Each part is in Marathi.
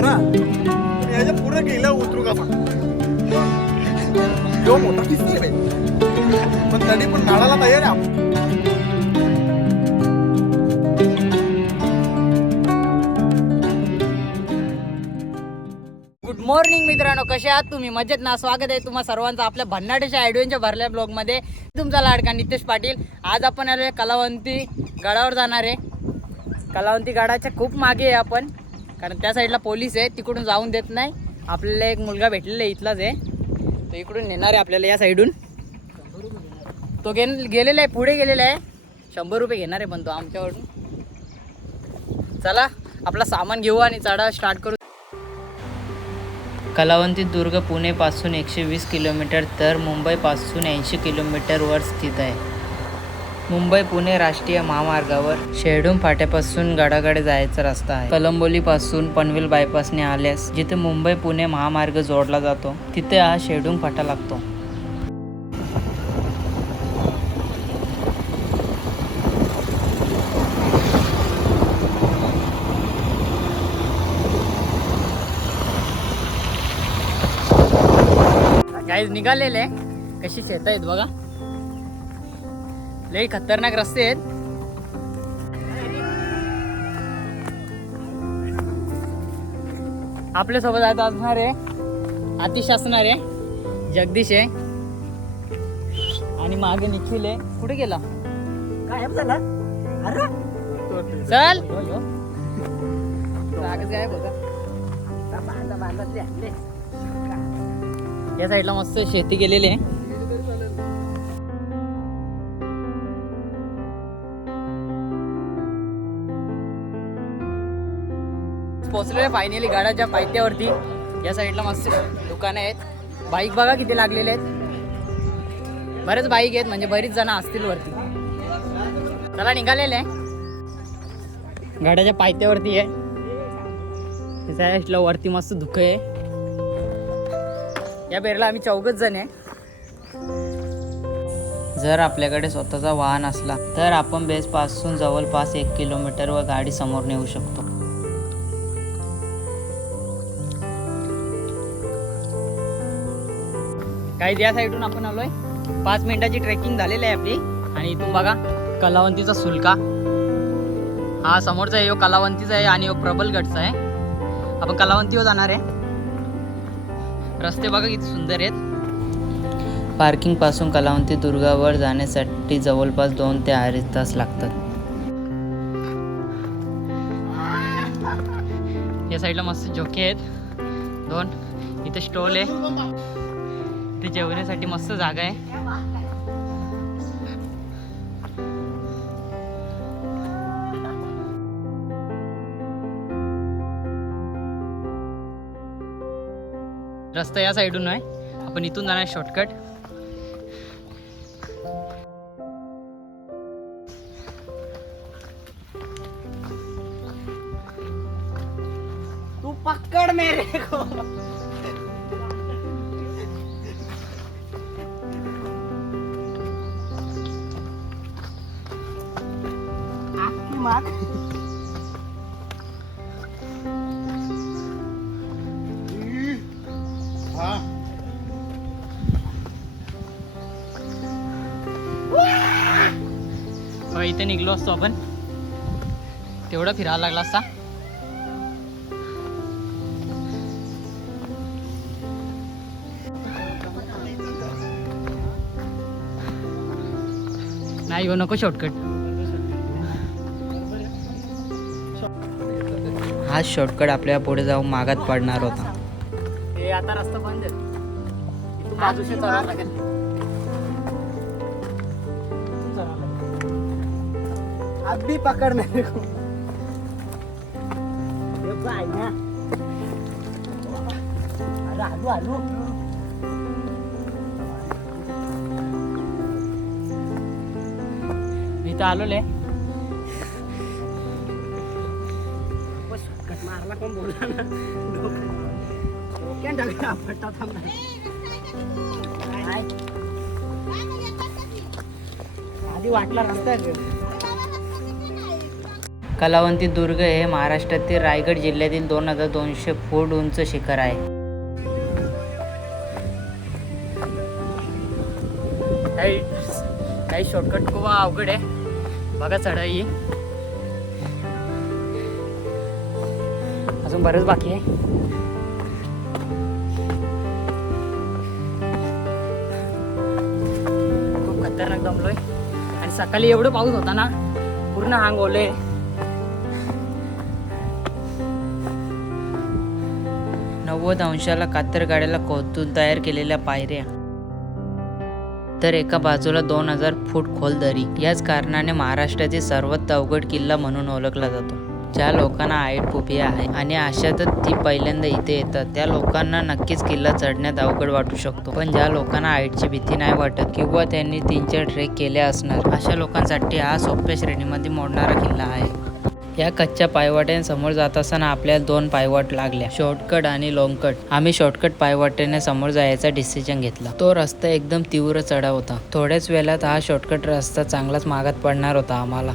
खरा पण याच्यापुढे गेलं उतरू का पण मोठा दिसतोय बाई. पण तरी पण नाळाला तयार आहे गुड मॉर्निंग मित्रांनो. कसे आहात तुम्ही? मजेत ना? स्वागत आहे तुम्हा सर्वांचं आपल्या भन्नाटेच्या ॲडव्हेंचर भरल्या ब्लॉगमध्ये तुमचा लाडका नितेश पाटील. आज आपण आलो आहे कलावंती गडावर जाणार आहे. कलावंती गडाच्या खूप मागे आहे आपण. कारण त्या साईडला पोलीस आहे तिकडून जाऊन देत नाही. आपल्याला एक मुलगा भेटलेला आहे इथलाच आहे. तो इकडून नेणार आहे आपल्याला या साईडून. तो गे गेलेला आहे पुढे गेलेला आहे. शंभर रुपये घेणार आहे पण तो आमच्याकडून चला आपला सामान घेऊ आणि चढा स्टार्ट करू. कलावंती दुर्ग पुणेपासून एकशे वीस किलोमीटर तर मुंबईपासून ऐंशी किलोमीटरवर स्थित आहे. मुंबई पुणे राष्ट्रीय महामार्गावर शेडूम फाट्यापासून गडाकडे जायचा रस्ता आहे. कलंबोलीपासून पनवेल बायपासने आल्यास जिथे मुंबई पुणे महामार्ग जोडला जातो तिथे हा शेडूम फाटा लागतो. गाईज निघालेले. कशी शेत आहेत बघा. लई खतरनाक रस्ते आहेत. आपल्यासोबत आता असणार आहे आतिश असणार आहे जगदीश आहे. आणि मागे निखिल आहे. कुठे गेला? काय झाला अरे. चल. मागच या साईडला मस्त शेती केलेली आहे. पोचलोय फायनली गाड्याच्या पायथ्यावरती. या साईडला मस्त दुकानं आहेत. बाईक बघा किती लागलेले आहेत. बरेच बाईक आहेत म्हणजे बरीच जण असतील वरती. चला निघालेले. आहे गाड्याच्या पायथ्यावरती आहे. त्या साईडला वरती मस्त दुःख आहे. या बेरला आम्ही चौघच जण आहे. जर आपल्याकडे स्वतःचा वाहन असला तर आपण बेसपासून जवळपास एक किलोमीटर व गाडी समोर नेऊ शकतो. काही या साईडून आपण आलोय. पाच मिनिटाची ट्रेकिंग झालेली आहे आपली. आणि इथून बघा कलावंतीचा सुलका. हा समोरचा आहे यो कलावंतीचा आहे आणि यो प्रबलगडचा आहे. आपण कलावंतीवर जाणार आहे. रस्ते बघा किती सुंदर आहेत. पार्किंगपासून कलावंती दुर्गावर जाण्यासाठी जवळपास दोन ते अडीच तास लागतात. या साईडला मस्त झोके आहेत. दोन इथे स्टॉल आहे. इथे जेवण्यासाठी मस्त जागा आहे. रस्ता या साईडून आहे. आपण इथून जाणार शॉर्टकट तू पकड मेरे को. इथे निघलो असतो आपण. तेवढं फिरायला लागला असता. नाही हो नको शॉर्टकट हा शॉर्टकट आपल्या पुढे जाऊन मागात पडणार होता. हे आता रस्ता बंद बाजूशी चालावं लागेल. लागेल. अभी पकड मेरे को। आलू आलू। मी तर आलोले. मारला कोण बोलला ना? डोक्यात थांबला आधी वाटला रस्ता कलावंती दुर्ग हे महाराष्ट्रातील रायगड जिल्ह्यातील दोन हजार दोनशे फूट उंच शिखर आहे. काही काही शॉर्टकट खूप अवघड आहे. बघा चढाई. अजून बरंच बाकी आहे. खूप खतरनाक दमलोय. आणि सकाळी एवढं पाऊस होता ना पूर्ण हांग ओले नव्वद अंशाला कातर गाड्याला कोतून तयार केलेल्या पायऱ्या. तर एका बाजूला दोन हजार फूट खोल दरी. याच कारणाने महाराष्ट्रातील सर्वात अवघड किल्ला म्हणून ओळखला जातो. ज्या लोकांना आईट फोबिया आहे आणि अशातच ती पहिल्यांदा इथे येतात त्या लोकांना नक्कीच किल्ला चढण्यात अवघड वाटू शकतो. पण ज्या लोकांना आईटची भीती नाही वाटत किंवा त्यांनी तीन चार ट्रेक केले असणार अशा लोकांसाठी हा सोप्या श्रेणीमध्ये मोडणारा किल्ला आहे. या कच्च्या पायवाट्यांसमोर जात असताना आपल्याला दोन पायवाट लागल्या. शॉर्टकट आणि लॉंगकट. आम्ही शॉर्टकट पायवाटेने समोर जायचा डिसिजन घेतला. तो रस्ता एकदम तीव्र चढाव होता. थोड्याच वेळात हा शॉर्टकट रस्ता चांगलाच मागात पडणार होता आम्हाला.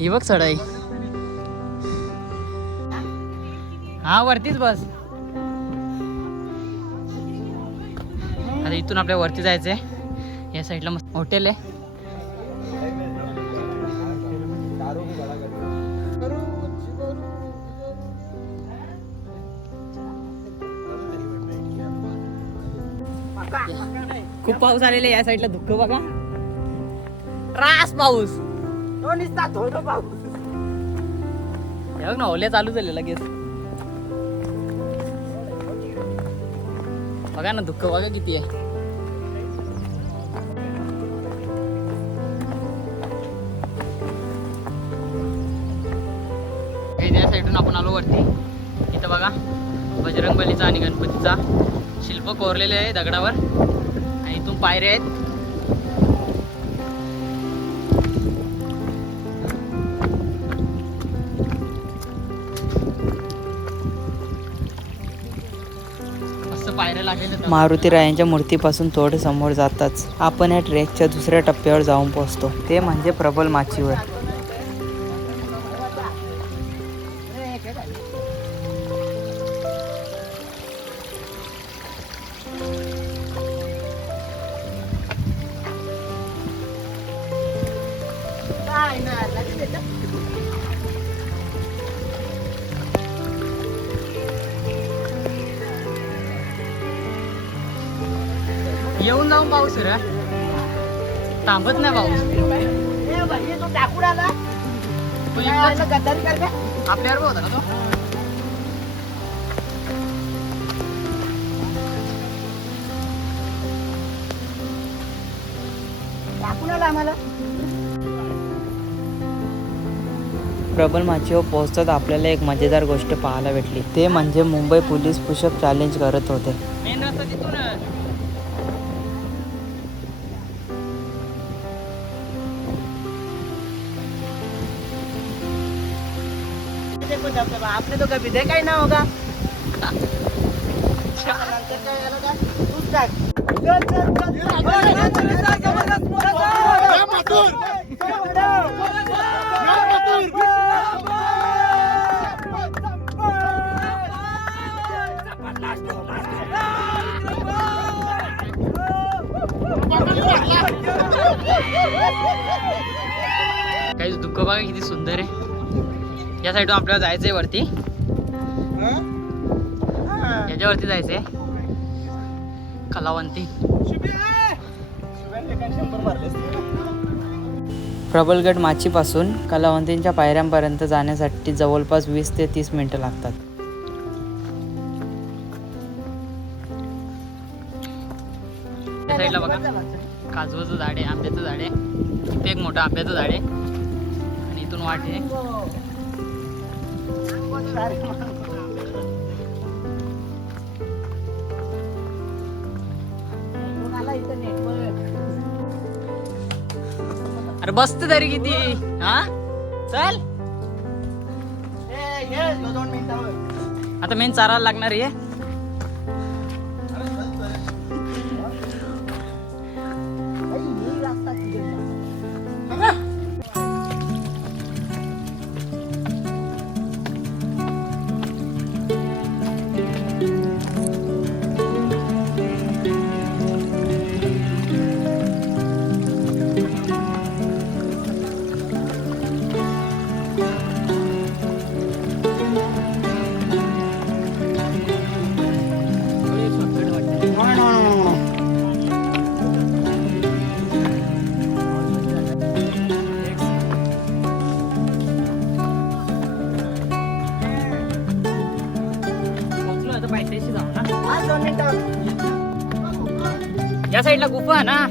ही बघ चढाई. हा वरतीच बस. आता इथून आपल्या वरती जायचंय. या साईडला मस्त हॉटेल आहे. खूप पाऊस आलेला आहे या साईडला धुक्क बघा. रास पाऊस. हे बघ ना ओल्या चालू झाले लगेच बघा ना दुःख बघा किती आहे. त्या साईडून आपण आलो वरती इथं बघा बजरंगबलीचा आणि गणपतीचा शिल्प कोरलेले आहे दगडावर. आणि इथून पायऱ्या आहेत. मारुती रायांच्या मूर्तीपासून थोडे समोर जाताच आपण या ट्रेकच्या दुसऱ्या टप्प्यावर जाऊन पोहोचतो. ते म्हणजे प्रबल माचीवर. थांबत नाही आपल्यावर होता ना तो? प्रबल माचीवर पोहोचतात आपल्याला एक मजेदार गोष्ट पाहायला भेटली. ते म्हणजे मुंबई पोलीस पुशअप चॅलेंज करत होते. आपने तो कभी देखा ही ना होगा. काहीच काही दुःख बघा किती सुंदर आहे. या साईडून आपल्याला जायचंय वरती. याच्यावरती जायचंय. कलावंती. प्रबलगड माचीपासून कलावंतींच्या पायऱ्यांपर्यंत जाण्यासाठी जवळपास वीस ते तीस मिनिटं लागतात. त्या साईडला बघा. काजवाचं झाड आहे आंब्याचं झाड आहे. इथे एक मोठं आंब्याचं झाड आहे. आणि इथून वाट आहे. अरे बसत तरी किती. हा? चल. आता मेन चारायला लागणार आहे ना.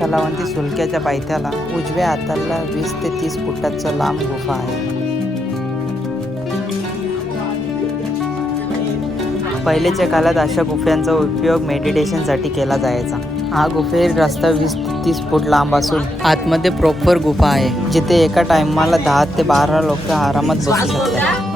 कलावंती सुलक्याच्या पायथ्याला उजव्या हाताला वीस ते तीस फुटाचं लांब गुफा आहे. पहिलेच्या काळात अशा गुफ्यांचा उपयोग मेडिटेशनसाठी केला जायचा. हा गुफेर रस्ता वीस ते तीस फूट लांब असून आतमध्ये प्रॉपर गुफा आहे जिथे एका टायमाला दहा ते बारा लोक आरामात बसू शकतात.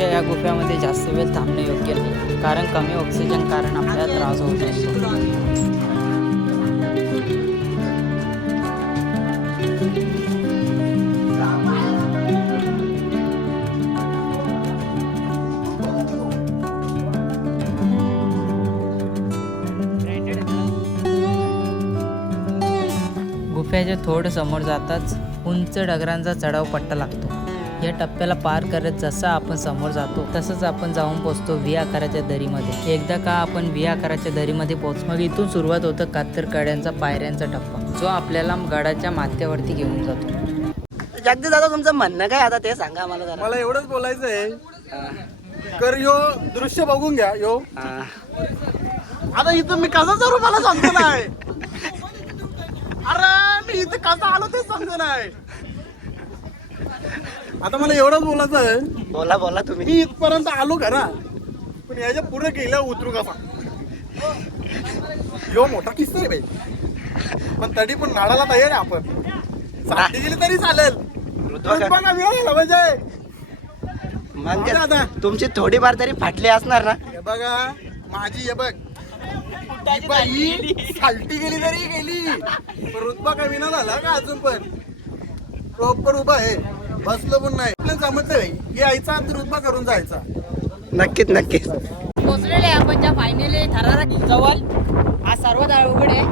अशा या गुफ्यामध्ये जास्त वेळ थांबणे योग्य नाही कारण कमी ऑक्सिजन कारण आपल्याला त्रास होऊ शकतो. गुफ्याच्या थोड समोर जाताच उंच डगरांचा चढाव पट्टा लागतो. या टप्प्याला पार करत जसा आपण समोर जातो तसंच आपण जाऊन पोहोचतो व्ही आकाराच्या दरीमध्ये. एकदा का आपण व्ही आकाराच्या दरीमध्ये पोहोच मग इथून सुरुवात होतं कात्तर कड्यांचा पायऱ्यांचा टप्पा जो आपल्याला गडाच्या माथ्यावरती घेऊन जातो. जगदीश दादा तुमचं म्हणणं काय आता? ते सांगा मला जरा. मला एवढंच बोलायचं आहे. कर यो दृश्य बघून घ्या यो. आता इथं मी कसं जरू मला समजत नाही? अरे मी इथं कसं आलो ते समजत नाही. आता मला एवढंच बोलायचं आहे. बोला बोला तुम्ही. मी इथपर्यंत आलो खरा पण याच्यापुढे गेल्या उतरू कसा यो मोठा किस्सा आहे बाई. पण तरी पण नाडाला तयार आहे आपण. साठी गेली तरी चालेल. बघा वेळ झाला म्हणजे. हा दादा. तुमची थोडीफार तरी फाटली असणार ना? हे बघा माझी हे बघ. ही बाई सालटी गेली तरी गेली. पण रुतबा कमी ना झाला का अजून पण? प्रॉपर उभा आहे. बसलो पण नाही. आपल्याला जमत नाही यायचा आणि रुतबा करून जायचा. नक्कीच नक्कीच. पोचलेले आपण ज्या फायनली थरारा जवळ. हा सर्वात अवघड आहे.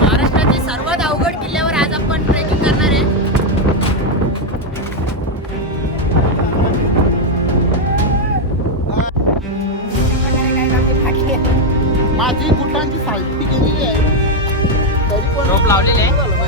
महाराष्ट्रातील सर्वात अवघड किल्ल्यावर आज आपण ट्रेकिंग करणार आहे. माझी बुटांची सालटी गेलेली आहे. तरी पण रोप लावलेले आहे.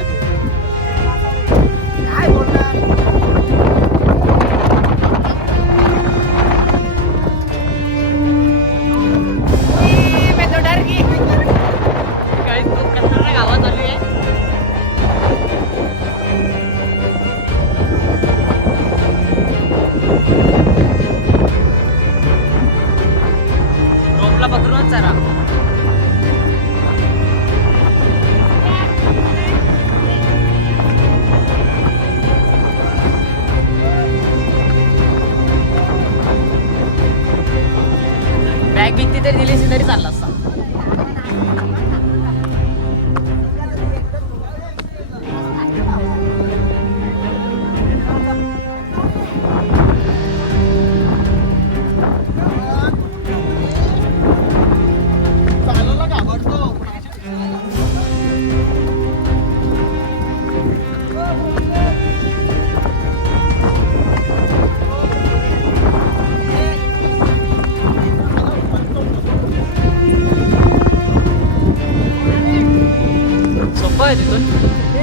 Yeah.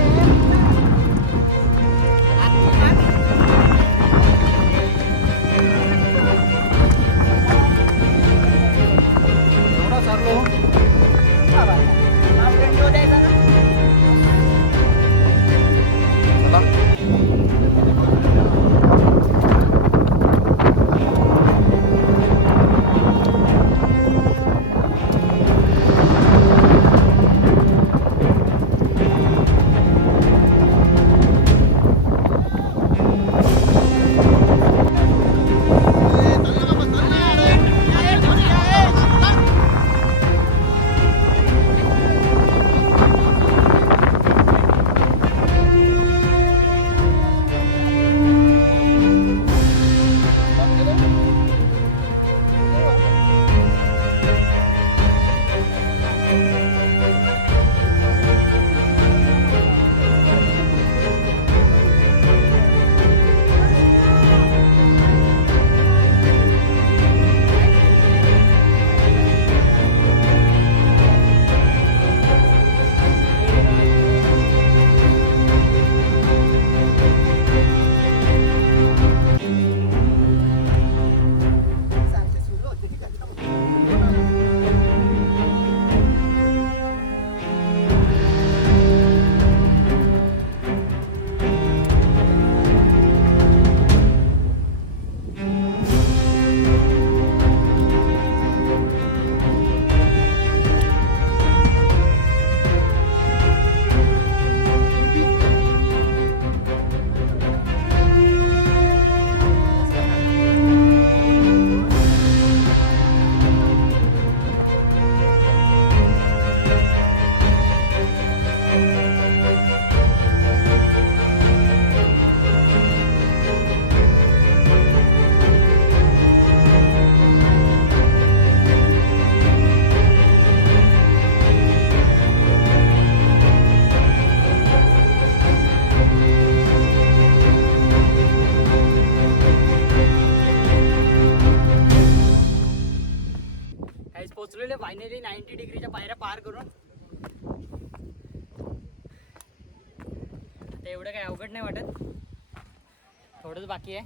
बाकी आहे.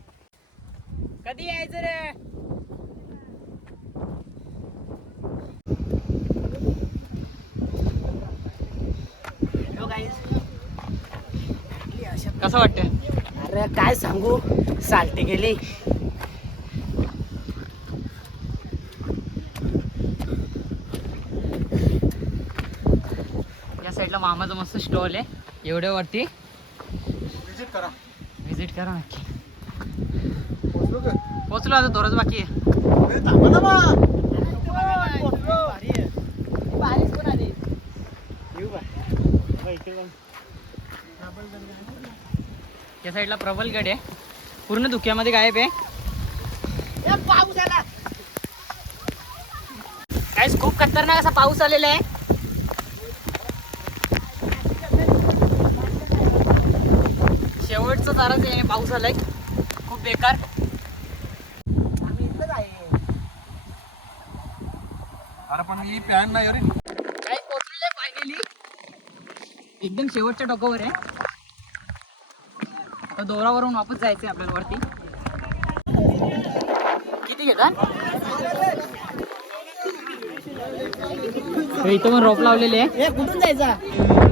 कधी यायचं रे? कसं वाटतं अरे काय सांगू? साल्टी गेली. या साईडला मामाचं मस्त स्टॉल आहे. एवढ्यावरती विजिट करा. व्हिजिट करा नक्की? पोचलो आता थोडंच बाकी. या साईडला प्रबलगड आहे. पूर्ण धुक्यामध्ये गायब आहे. काहीच खूप खतरनाक असा पाऊस आलेला आहे. शेवटचं ताराच आहे पाऊस आलाय. खूप बेकार. पण ही पॅन नाही अरे. काही पोचलेलं आहे फायनली? एकदम शेवटच्या टोकावर आहे. आता दोरावरून वापस जायचंय आपल्याला वरती. किती घेतात? इथं पण रोप लावलेले आहे. कुठून जायचा?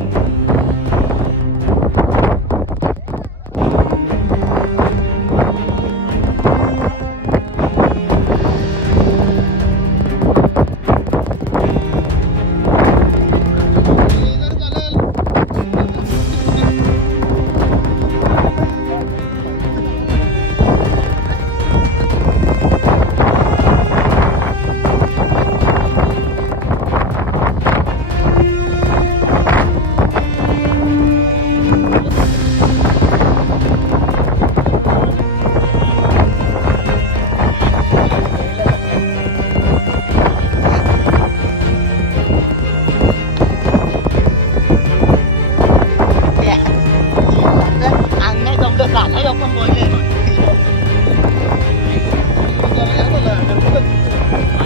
来了嘞！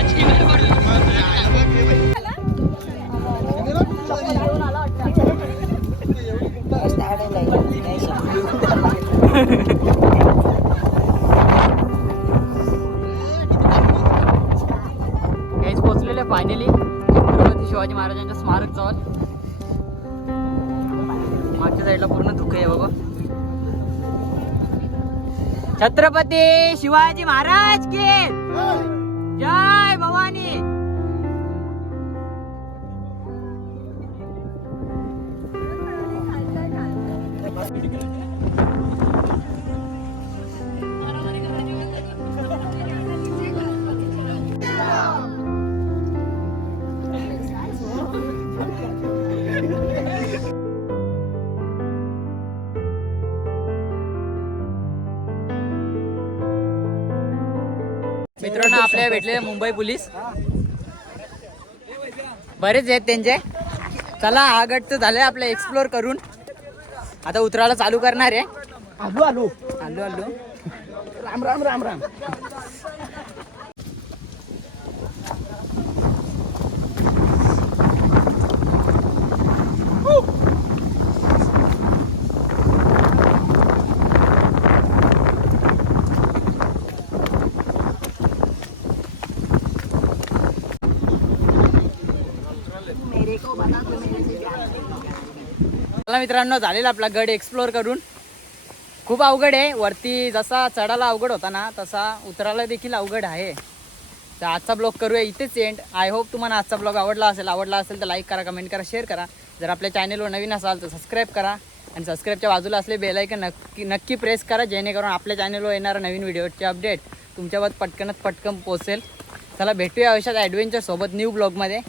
छत्रपती शिवाजी महाराज की. जय भवानी. आपल्या भेटले मुंबई पोलीस. बरेच आहेत त्यांचे. चला हा गट तर झालाय आपलं एक्सप्लोर करून. आता उतरायला चालू करणार आहे. आलू आलू. आलो आलो. राम राम राम राम. चला मित्रांनो झालेला आपला गड एक्सप्लोर करून. खूप अवघड आहे. वरती जसा चढायला अवघड होता ना तसा उतरायला देखील अवघड आहे. तर आजचा ब्लॉग करूया इथेच एंड आय होप तुम्हाला आजचा ब्लॉग आवडला असेल. आवडला असेल तर लाईक करा कमेंट करा शेअर करा. जर आपल्या चॅनलवर नवीन असाल तर सबस्क्राईब करा. आणि सबस्क्राईबच्या बाजूला असले बेलायकन नक्की नक्की प्रेस करा जेणेकरून आपल्या चॅनलवर येणारा नवीन व्हिडिओचे अपडेट तुमच्यावर पटकनच पटकन पोचेल चला भेटूया आयुष्यात ॲडव्हेंचरसोबत न्यू ब्लॉगमध्ये